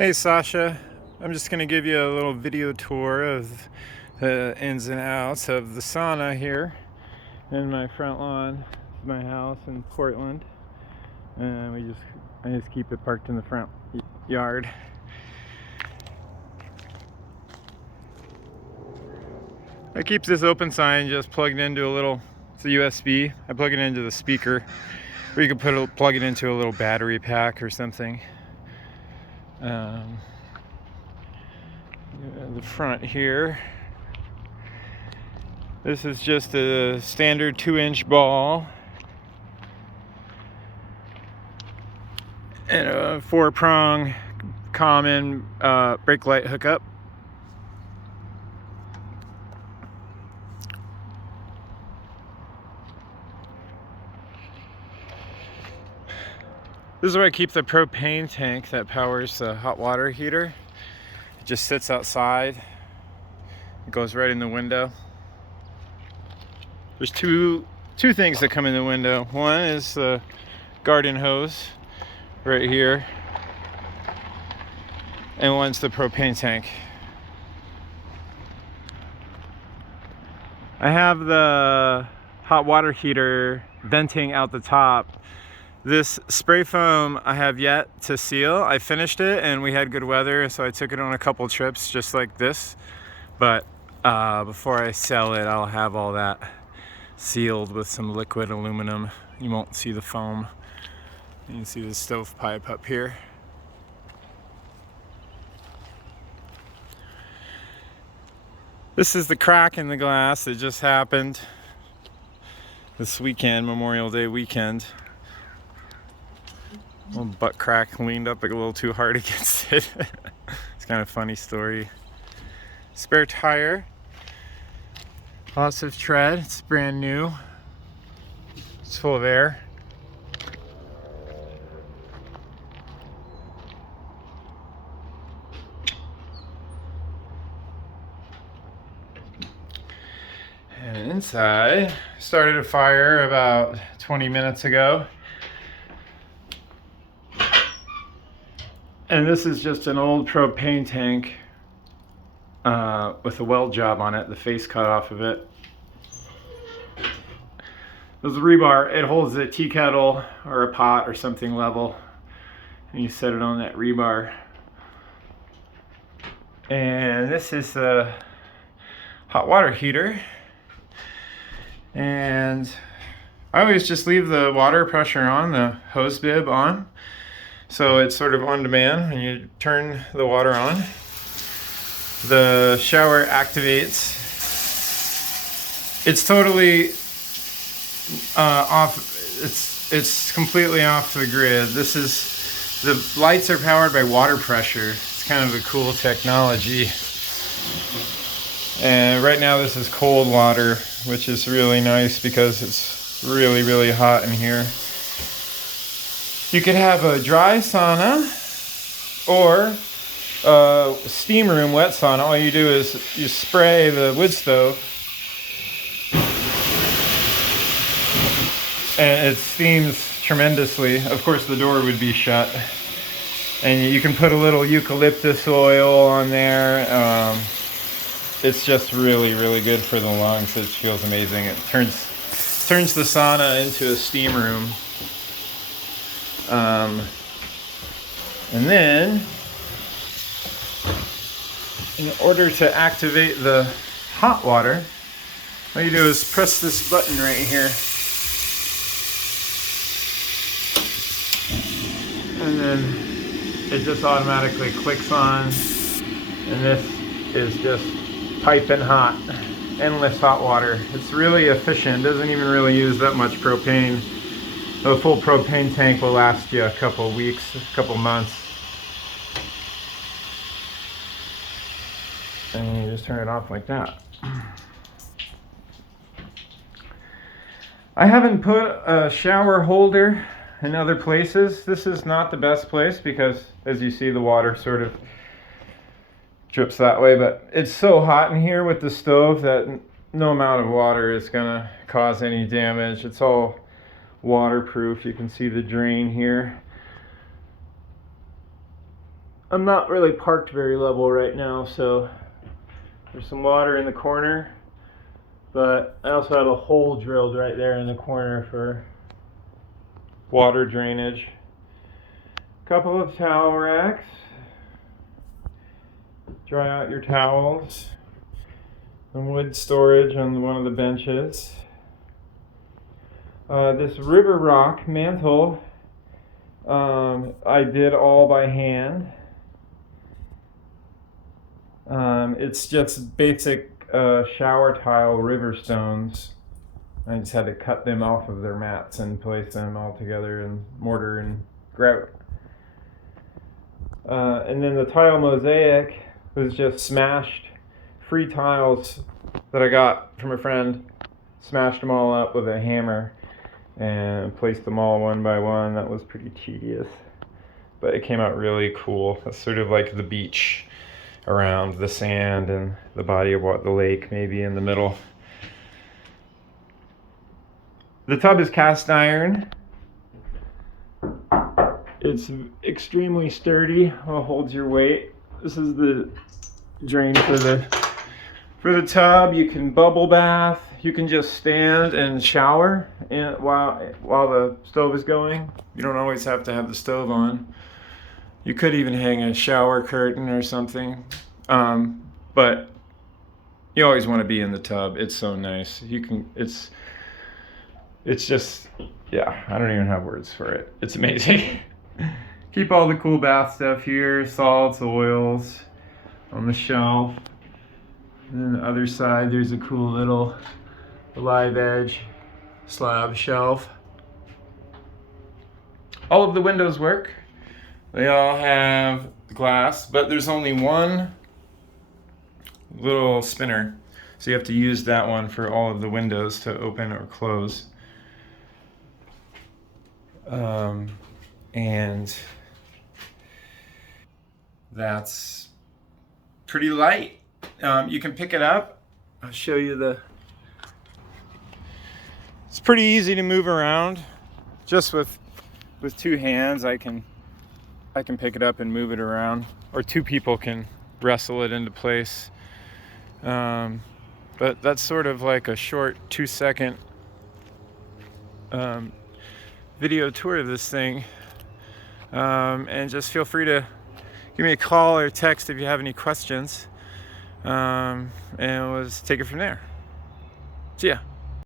Hey Sasha, I'm just going to give you a little video tour of the ins and outs of the sauna here in my front lawn of my house in Portland. And I just keep it parked in the front yard. I keep this open sign just plugged into it's a USB. I plug it into the speaker, or you can plug it into a little battery pack or something. The front here. This is just a standard 2-inch ball and a 4-prong common brake light hookup. This is where I keep the propane tank that powers the hot water heater. It just sits outside. It goes right in the window. There's two things that come in the window. One is the garden hose right here, and one's the propane tank. I have the hot water heater venting out the top. This spray foam I have yet to seal. I finished it and we had good weather, so I took it on a couple trips just like this. But before I sell it, I'll have all that sealed with some liquid aluminum. You won't see the foam. You can see the stovepipe up here. This is the crack in the glass that just happened this weekend, Memorial Day weekend. Little butt crack leaned up a little too hard against it. It's kind of a funny story. Spare tire. Lots of tread. It's brand new. It's full of air. And inside, started a fire about 20 minutes ago. And this is just an old propane tank with a weld job on it, the face cut off of it. There's a rebar. It holds a tea kettle or a pot or something level, and you set it on that rebar. And this is the hot water heater. And I always just leave the water pressure on, the hose bib on. So it's sort of on demand. When you turn the water on, the shower activates. It's totally off. It's completely off the grid. The lights are powered by water pressure. It's kind of a cool technology. And right now this is cold water, which is really nice because it's really, really hot in here. You could have a dry sauna or a steam room, wet sauna. All you do is you spray the wood stove and it steams tremendously. Of course, the door would be shut. And you can put a little eucalyptus oil on there. It's just really, really good for the lungs. It feels amazing. It turns the sauna into a steam room. And then, in order to activate the hot water, all you do is press this button right here. And then it just automatically clicks on. And this is just piping hot, endless hot water. It's really efficient. Doesn't even really use that much propane. A full propane tank will last you a couple weeks, a couple months. And you just turn it off like that. I haven't put a shower holder in other places. This is not the best place because, as you see, the water sort of drips that way. But it's so hot in here with the stove that no amount of water is gonna cause any damage. It's all waterproof. You can see the drain here. I'm not really parked very level right now, so there's some water in the corner, but I also have a hole drilled right there in the corner for water drainage. Couple of towel racks. Dry out your towels. Some wood storage on one of the benches. This river rock mantle, I did all by hand. It's just basic shower tile river stones. I just had to cut them off of their mats and place them all together in mortar and grout. And then the tile mosaic was just smashed free tiles that I got from a friend, smashed them all up with a hammer and placed them all one by one. That was pretty tedious, but it came out really cool. It's sort of like the beach around the sand and the body of the lake maybe in the middle. The tub is cast iron. It's extremely sturdy. It holds your weight. This is the drain for the tub. You can bubble bath. You can just stand and shower while the stove is going. You don't always have to have the stove on. You could even hang a shower curtain or something. But you always want to be in the tub. It's so nice. It's just, yeah, I don't even have words for it. It's amazing. Keep all the cool bath stuff here, salts, oils on the shelf. And then the other side, there's a cool little live edge slab shelf. All of the windows work. They all have glass, but there's only one little spinner. So you have to use that one for all of the windows to open or close. And that's pretty light. You can pick it up. I'll show you it's pretty easy to move around. Just with two hands, I can pick it up and move it around, or two people can wrestle it into place. But that's sort of like a short 2-second video tour of this thing. And just feel free to give me a call or text if you have any questions. And let's take it from there. See ya.